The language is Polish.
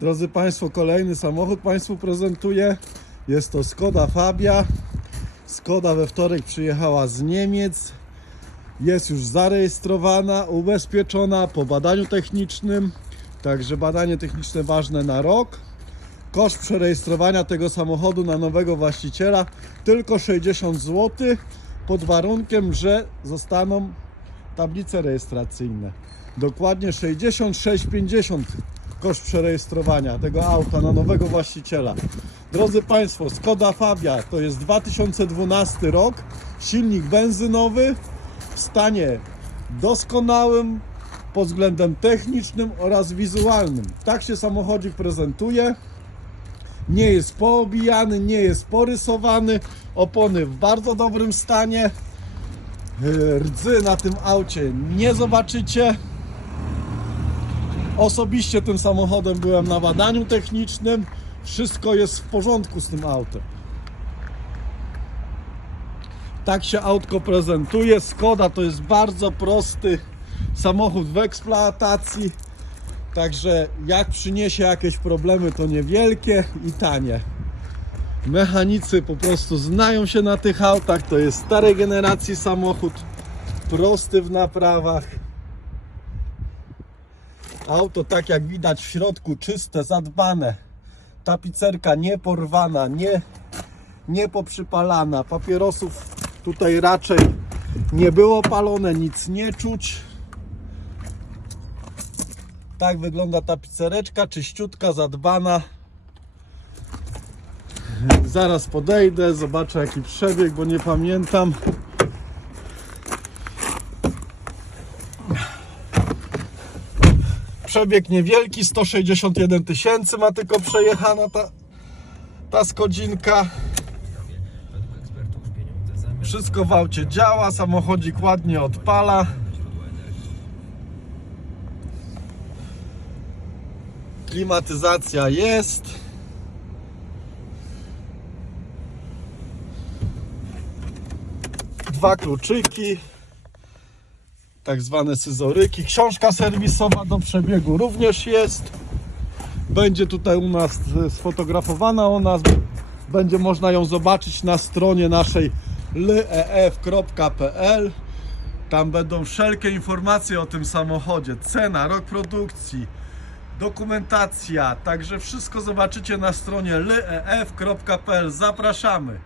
Drodzy Państwo, kolejny samochód Państwu prezentuję. Jest to Skoda Fabia. Skoda we wtorek przyjechała z Niemiec. Jest już zarejestrowana, ubezpieczona po badaniu technicznym. Także badanie techniczne ważne na rok. Koszt przerejestrowania tego samochodu na nowego właściciela tylko 60 zł pod warunkiem, że zostaną tablice rejestracyjne. Dokładnie 66,50 koszt przerejestrowania tego auta na nowego właściciela. Drodzy Państwo, Skoda Fabia to jest 2012 rok, silnik benzynowy w stanie doskonałym pod względem technicznym oraz wizualnym. Tak się samochodzik prezentuje. Nie jest poobijany, nie jest porysowany. Opony w bardzo dobrym stanie. Rdzy na tym aucie nie zobaczycie. Osobiście tym samochodem byłem na badaniu technicznym. Wszystko jest w porządku z tym autem. Tak się autko prezentuje. Skoda to jest bardzo prosty samochód w eksploatacji. Także jak przyniesie jakieś problemy, to niewielkie i tanie. Mechanicy po prostu znają się na tych autach. To jest starej generacji samochód, prosty w naprawach. Auto, tak jak widać w środku, czyste, zadbane. Tapicerka nie porwana, nie, nie poprzypalana. Papierosów tutaj raczej nie było palone, nic nie czuć. Tak wygląda tapicereczka, czyściutka, zadbana. Zaraz podejdę, zobaczę jaki przebieg, bo nie pamiętam. Przebieg niewielki, 161 tysięcy ma tylko przejechana ta, ta skodzinka. Wszystko w aucie działa, samochodzik ładnie odpala. Klimatyzacja jest. Dwa kluczyki. Tak zwane scyzoryki. Książka serwisowa do przebiegu również jest. Będzie tutaj u nas sfotografowana u nas. Będzie można ją zobaczyć na stronie naszej leef.pl. Tam będą wszelkie informacje o tym samochodzie. Cena, rok produkcji, dokumentacja. Także wszystko zobaczycie na stronie leef.pl. Zapraszamy.